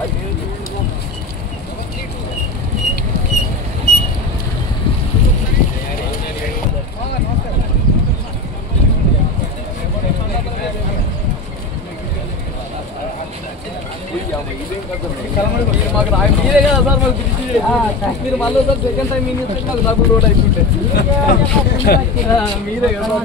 మీరే కదా సార్ మాకు మీరు మళ్ళీ సార్ సెకండ్ టైం మీకు డబుల్ రోడ్ అయిపోతే మీరే కదా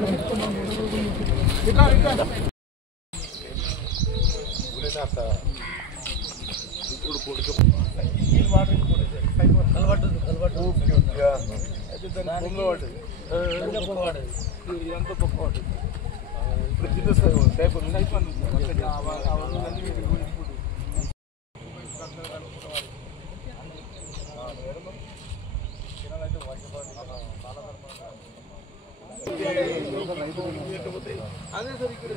అదే సార్ ఇక్కడ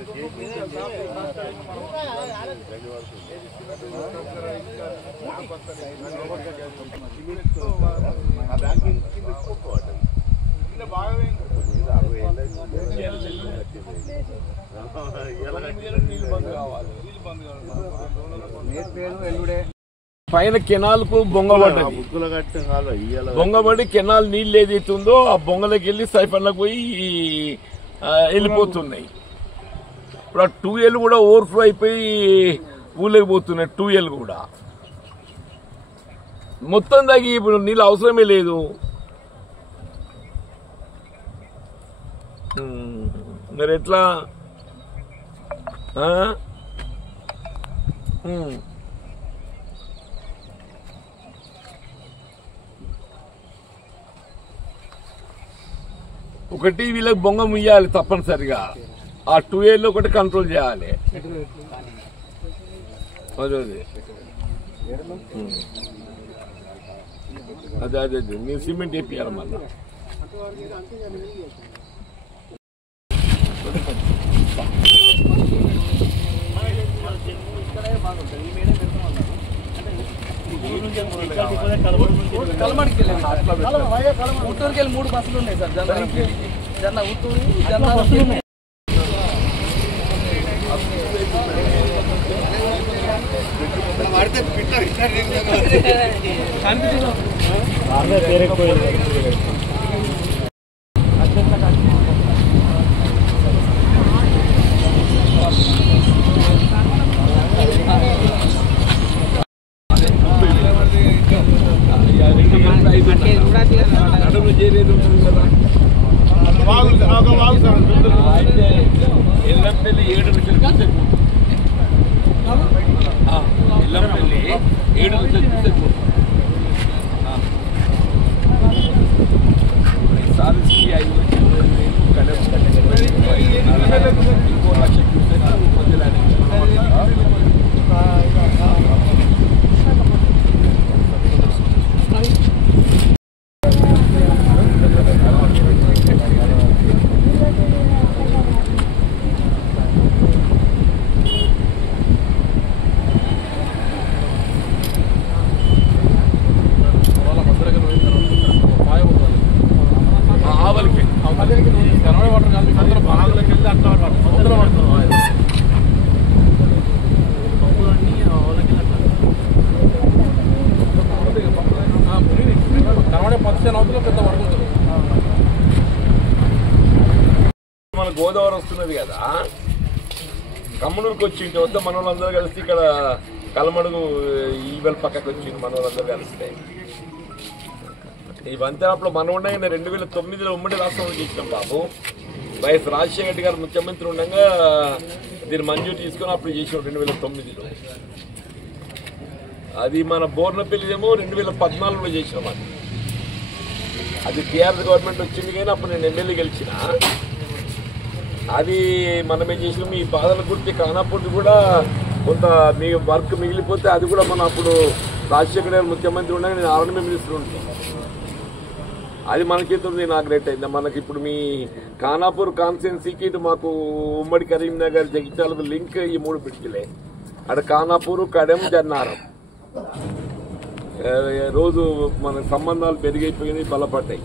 పైన కెనాల్ కు బొంగబడ్డది బొంగబడి కెనాల్ నీళ్ళు ఏదైతుందో ఆ బొంగలోకి వెళ్ళి సైఫన్లకు పోయి వెళ్ళిపోతున్నాయి. ఇప్పుడు ఆ 2L కూడా ఓవర్ఫ్లో అయిపోయి ఊళ్ళకి పోతున్నాయి. 2L కూడా మొత్తం తగ్గి ఇప్పుడు నీళ్ళు అవసరమే లేదు. మరి ఎట్లా ఒకటి వీళ్ళకి బొంగ ముయ్యాలి తప్పనిసరిగా. ఆ 2L ఒకటి కంట్రోల్ చేయాలి. అదే అదే అదే మీరు సిమెంట్ వేపియాలి మళ్ళా. కలమడికి ఉట్టూరుకి వెళ్ళి 3 బస్సులు ఉన్నాయి సార్. జన్న ఉట్టూరు జన్న ఎల్లంపల్లి 7 లక్షలు ఎల్లంపల్లి 7 లక్షలు సార్కి 5 లక్షలు ఇంకో 1 లక్ష మన గోదావరి వస్తున్నది కదా, కమ్మనూరుకి వచ్చి వద్ద మన వాళ్ళందరూ కలిసి ఇక్కడ కలమడుగు ఈవెల్ పక్కకు వచ్చి మన వాళ్ళందరూ కలిస్తే ఇవంతా అప్పుడు మనం ఉండగా 2009లో ఉమ్మడి రాష్ట్రంలో చేసినాం బాబు. వైఎస్ రాజశేఖర రెడ్డి గారు ముఖ్యమంత్రి ఉండగా దీన్ని మంజూరు తీసుకొని అప్పుడు చేసినాం 2009లో. అది మన బోర్నపల్లిదేమో 2014లో చేసినాం. అది టీఆర్ఎస్ గవర్నమెంట్ వచ్చింది కానీ అప్పుడు నేను ఎమ్మెల్యే గెలిచిన. అది మనమే చేసినాం. ఈ బాధల గురించి ఖానాపూర్తి కూడా కొంత మీ వర్క్ మిగిలిపోతే అది కూడా మనం అప్పుడు రాజశేఖర గారు ముఖ్యమంత్రి ఉండగా నేను ఆర్ఎన్బి మినిస్టర్ ఉంటాను. అది మనకి ఇనాగ్రేట్ అయింది. మనకి ఇప్పుడు మీ ఖానాపూర్ కాన్స్టిట్యున్సీకి ఇటు మాకు ఉమ్మడి కరీంనగర్ జగిత్యాలకు లింక్ ఈ 3 పిటికలే. అక్కడ ఖానాపూర్, కడెం, జన్నారం. రోజు మన సంబంధాలు పెరిగైపోయినాయి, బలపడ్డాయి.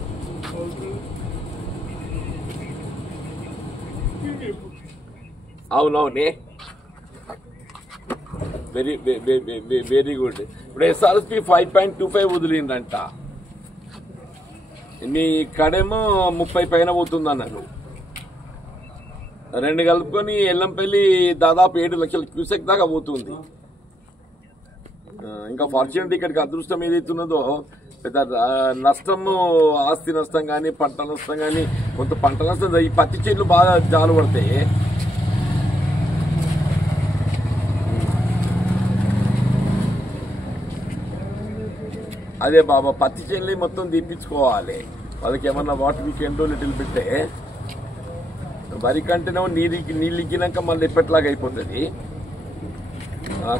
అవునవునే వెరీ గుడ్. ఇప్పుడు ఎస్ఆర్ఎస్పి 5.25 వదిలిందంట, మీ ఇక్కడేమో 30 పైన పోతుంది అన్నారు. రెండు కలుపుకొని ఎల్లంపల్లి దాదాపు 7 లక్షల క్యూసెక్ దాకా పోతుంది. ఇంకా ఫార్చునేట్ ఇక్కడికి అదృష్టం ఏదైతున్నదో పెద్ద నష్టము, ఆస్తి నష్టం కానీ పంట నష్టం కానీ, కొంత పంట నష్టం ఈ పత్తి చెట్లు బాగా జాలు పడతాయి. అదే బాబా పత్తి చెల్లి మొత్తం తీపించుకోవాలి. వాళ్ళకి ఏమన్నా వాటర్ వీకెండ్ లిటిల్ బిట్టే వరి కంటేనేమో నీళ్ళు ఇగ్గినాక మళ్ళీ ఎప్పట్లాగా అయిపోతుంది.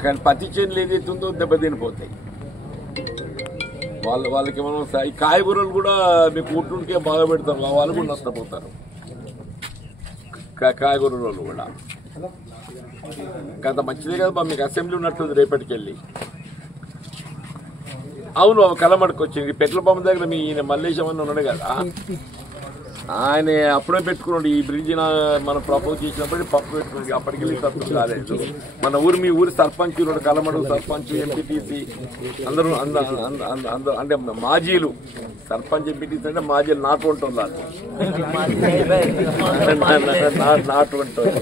కానీ పత్తి చేనులు ఏదైతుందో దెబ్బతినిపోతాయి. వాళ్ళకి మనం ఈ కాయగూరలు కూడా మీకు ఊట్లుంటే బాగా పెడతారు, వాళ్ళు కూడా నష్టపోతారు. కాయగూరల వాళ్ళు కూడా అంత మంచిదే కదా. మీకు అసెంబ్లీ ఉన్నట్టుంది రేపటికెళ్ళి. అవును, కలమడకు వచ్చింది. పెట్రోల్ పంప్ దగ్గర మీ ఈయన మల్లేశం అని ఉన్నాడు కదా, ఆయన అప్పుడే పెట్టుకున్నాడు. ఈ బ్రిడ్జ్ మనం ప్రపోజ్ చేసినప్పుడు పప్పు పెట్టుకున్నాడు. అప్పటికెళ్ళి తప్పు కాలేదు. మన మీ ఊరి సర్పంచ్ ఉన్నాడు, కలమడుగు సర్పంచ్, ఎంపీటీసీ అందరూ అంటే మాజీలు. సర్పంచ్ ఎంపీటీసీ అంటే మాజీలు, నాటు ఉంటారు. నాటు ఉంటారు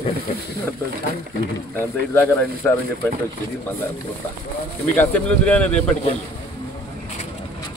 అంత ఇది దాకా రండి సార్ అని చెప్పి అంటే వచ్చింది. మళ్ళీ మీకు అసెంబ్లీ ఉంది కానీ రేపటికెళ్ళి